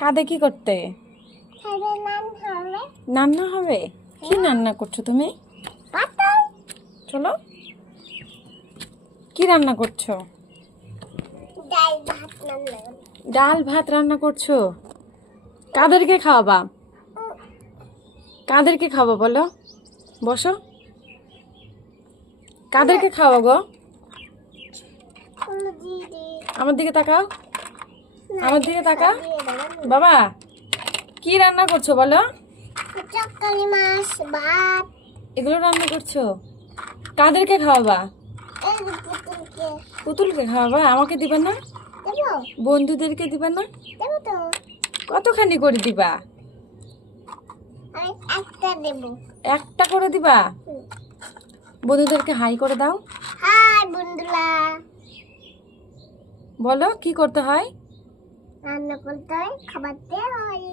ছাদে কি করতে? ছাদে হবে। রান্না হবে? কি রান্না করছো তুমি? পটল। চলো, কি রান্না করছো? ডাল ভাত রান্না। ডাল ভাত রান্না করছো? কাদেরকে খাওয়াবা? কাদেরকে খাওয়াবো বলো? বসো। কাদেরকে খাওয়াবো গো? আমার দিকে তাকাও, আমার দিকে তাকাও। বাবা, কি রান্না করছো বলো? চক্কালি মাছ, ভাত। এগুলো রান্না করছো? কাদেরকে খাওয়াবা? এই যে পুতুলকে পুতুলকে খাওয়াবা? আমাকে দিবা না? দেবো। বন্ধুদেরকে দিবা না? দেবো তো। কতখানি করে দিবা? আমি একটা দেবো। একটা করে দিবা? বন্ধুদেরকে হাই করে দাও। হাই বন্ধুরা। বলো কি করতে হয়? রান্না করতে হয়, খাবার দিতে হয়।